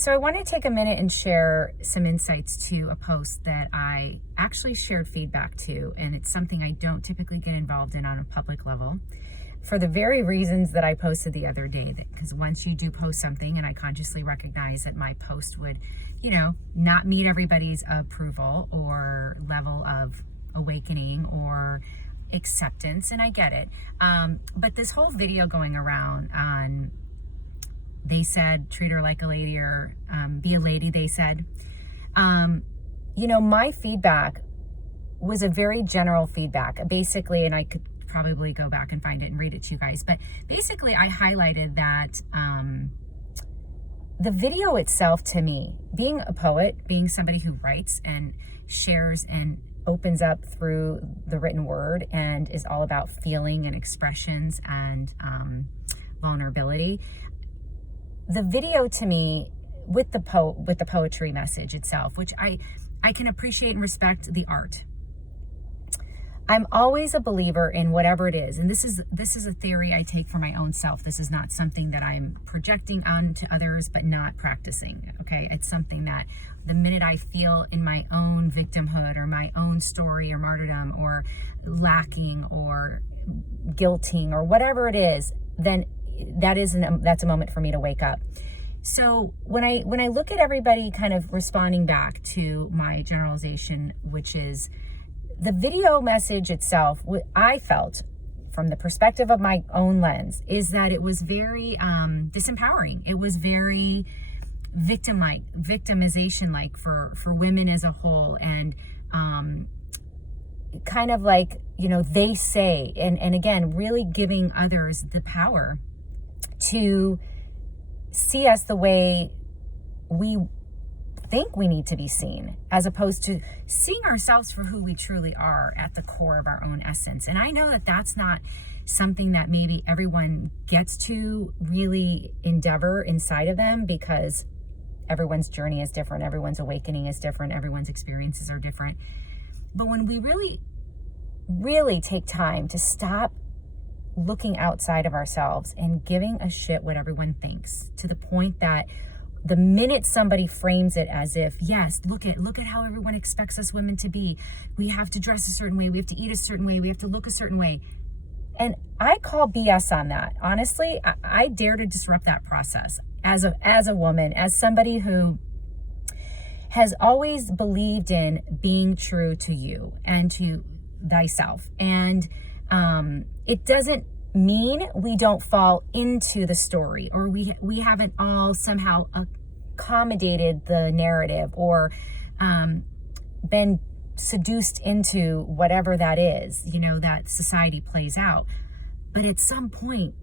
So I want to take a minute and share some insights to a post that I actually shared feedback to, and it's something I don't typically get involved in on a public level for the very reasons that I posted the other day. Because once you do post something, and I consciously recognize that my post would, not meet everybody's approval or level of awakening or acceptance, and I get it. But this whole video going around on, they said, treat her like a lady, or be a lady, they said. My feedback was a very general feedback, basically, and I could probably go back and find it and read it to you guys. But basically, I highlighted that the video itself, to me, being a poet, being somebody who writes and shares and opens up through the written word and is all about feeling and expressions and vulnerability. The video, to me, with the poetry message itself, which I can appreciate and respect the art. I'm always a believer in whatever it is, and this is a theory I take for my own self. This is not something that I'm projecting onto others, but not practicing. Okay, it's something that the minute I feel in my own victimhood or my own story or martyrdom or lacking or guilting or whatever it is, then that's a moment for me to wake up. So when I look at everybody kind of responding back to my generalization, which is the video message itself, what I felt from the perspective of my own lens is that it was very disempowering. It was very victimization like for women as a whole, and kind of like, they say, and again, really giving others the power to see us the way we think we need to be seen, as opposed to seeing ourselves for who we truly are at the core of our own essence. And I know that that's not something that maybe everyone gets to really endeavor inside of them, because everyone's journey is different, everyone's awakening is different, everyone's experiences are different. But when we really, really take time to stop looking outside of ourselves and giving a shit what everyone thinks, to the point that the minute somebody frames it as if, yes, look at how everyone expects us women to be. We have to dress a certain way. We have to eat a certain way. We have to look a certain way. And I call BS on that. Honestly, I dare to disrupt that process as a woman, as somebody who has always believed in being true to you and to thyself. And it doesn't mean we don't fall into the story, or we haven't all somehow accommodated the narrative or been seduced into whatever that is, that society plays out. But at some point,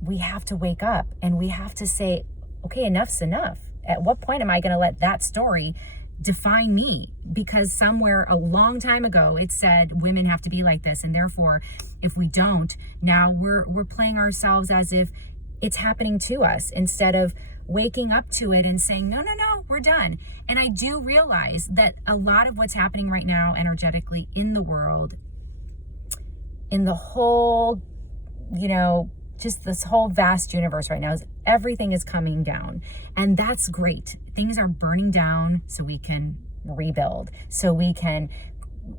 we have to wake up and we have to say, okay, enough's enough. At what point am I going to let that story define me? Because somewhere a long time ago it said women have to be like this, and therefore if we don't, now we're playing ourselves as if it's happening to us, instead of waking up to it and saying, no, we're done. And I do realize that a lot of what's happening right now energetically in the world, in the whole, just this whole vast universe right now, is everything is coming down. And that's great. Things are burning down so we can rebuild, so we can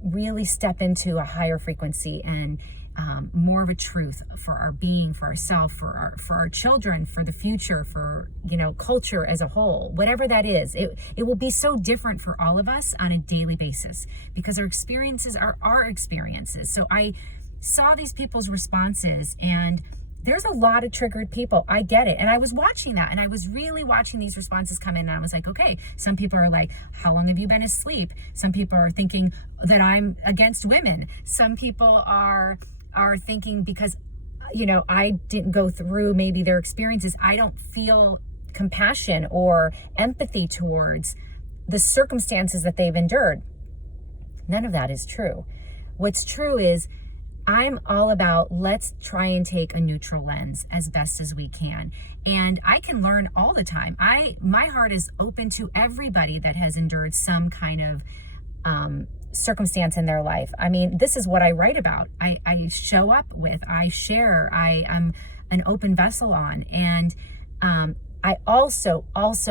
really step into a higher frequency and more of a truth for our being, for ourselves, for our children, for the future, for culture as a whole. Whatever that is, it will be so different for all of us on a daily basis, because our experiences are our experiences. So I saw these people's responses, and there's a lot of triggered people. I get it. And I was watching that, and I was really watching these responses come in, and I was like, okay, some people are like, how long have you been asleep? Some people are thinking that I'm against women. Some people are thinking because, I didn't go through maybe their experiences, I don't feel compassion or empathy towards the circumstances that they've endured. None of that is true. What's true is I'm all about, let's try and take a neutral lens as best as we can. And I can learn all the time. My heart is open to everybody that has endured some kind of circumstance in their life. I mean, this is what I write about. I show up with, I share, I am an open vessel on. And I also,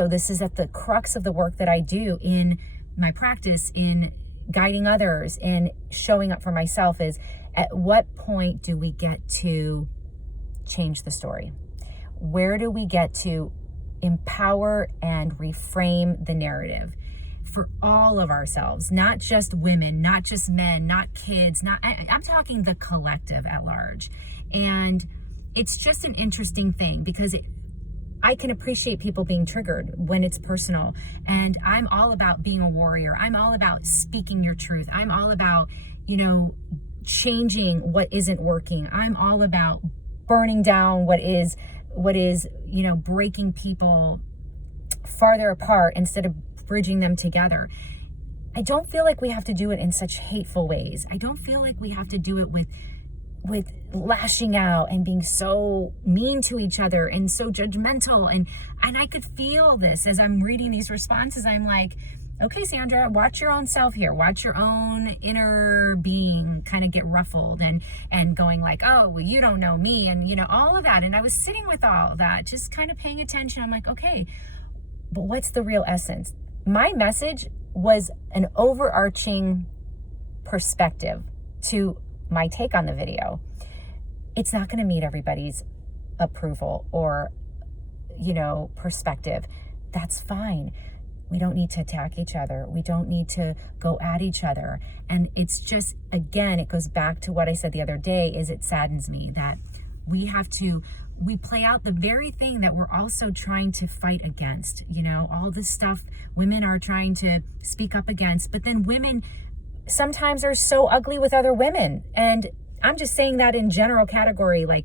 this is at the crux of the work that I do in my practice, in guiding others, in showing up for myself, is at what point do we get to change the story? Where do we get to empower and reframe the narrative for all of ourselves, not just women, not just men, not kids, I'm talking the collective at large. And it's just an interesting thing because I can appreciate people being triggered when it's personal. And I'm all about being a warrior. I'm all about speaking your truth. I'm all about, changing what isn't working. I'm all about burning down what is, breaking people farther apart instead of bridging them together. I don't feel like we have to do it in such hateful ways. I don't feel like we have to do it with lashing out and being so mean to each other and so judgmental. And I could feel this as I'm reading these responses. I'm like, okay, Sandra, watch your own self here. Watch your own inner being kind of get ruffled and going like, oh, well, you don't know me. And, all of that. And I was sitting with all of that, just kind of paying attention. I'm like, okay, but what's the real essence? My message was an overarching perspective to my take on the video. It's not going to meet everybody's approval or, perspective. That's fine. We don't need to attack each other. We don't need to go at each other. And it's just, again, it goes back to what I said the other day, is it saddens me that we play out the very thing that we're also trying to fight against. All this stuff women are trying to speak up against, but then women sometimes are so ugly with other women. And I'm just saying that in general category, like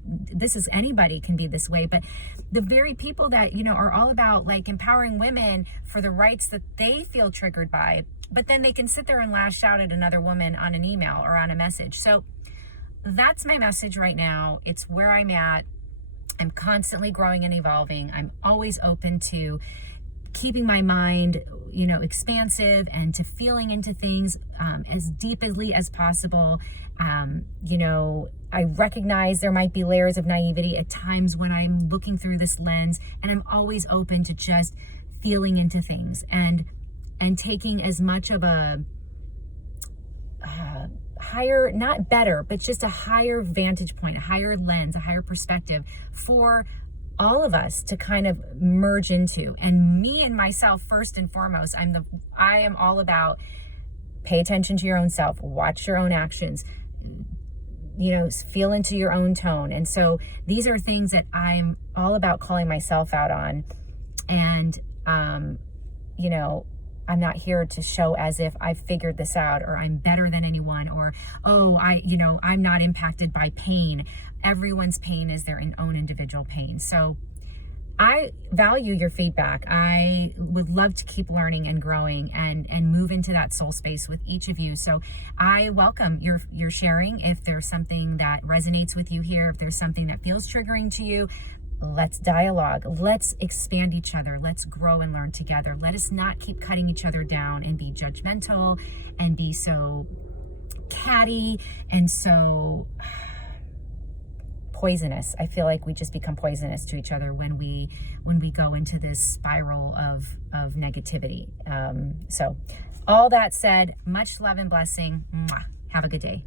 anybody can be this way, but the very people that, are all about like empowering women for the rights that they feel triggered by, but then they can sit there and lash out at another woman on an email or on a message. So that's my message right now. It's where I'm at. I'm constantly growing and evolving. I'm always open to keeping my mind, expansive and to feeling into things as deeply as possible. I recognize there might be layers of naivety at times when I'm looking through this lens, and I'm always open to just feeling into things and taking as much of a higher, not better, but just a higher vantage point, a higher lens, a higher perspective for all of us to kind of merge into. And me and myself, first and foremost, I am all about pay attention to your own self, watch your own actions, feel into your own tone. And so these are things that I'm all about calling myself out on. And, I'm not here to show as if I've figured this out or I'm better than anyone or, I'm not impacted by pain. Everyone's pain is their own individual pain. So I value your feedback. I would love to keep learning and growing and move into that soul space with each of you. So I welcome your sharing. If there's something that resonates with you here, if there's something that feels triggering to you, let's dialogue. Let's expand each other. Let's grow and learn together. Let us not keep cutting each other down and be judgmental and be so catty and so poisonous. I feel like we just become poisonous to each other when we go into this spiral of negativity. So all that said, much love and blessing. Mwah. Have a good day.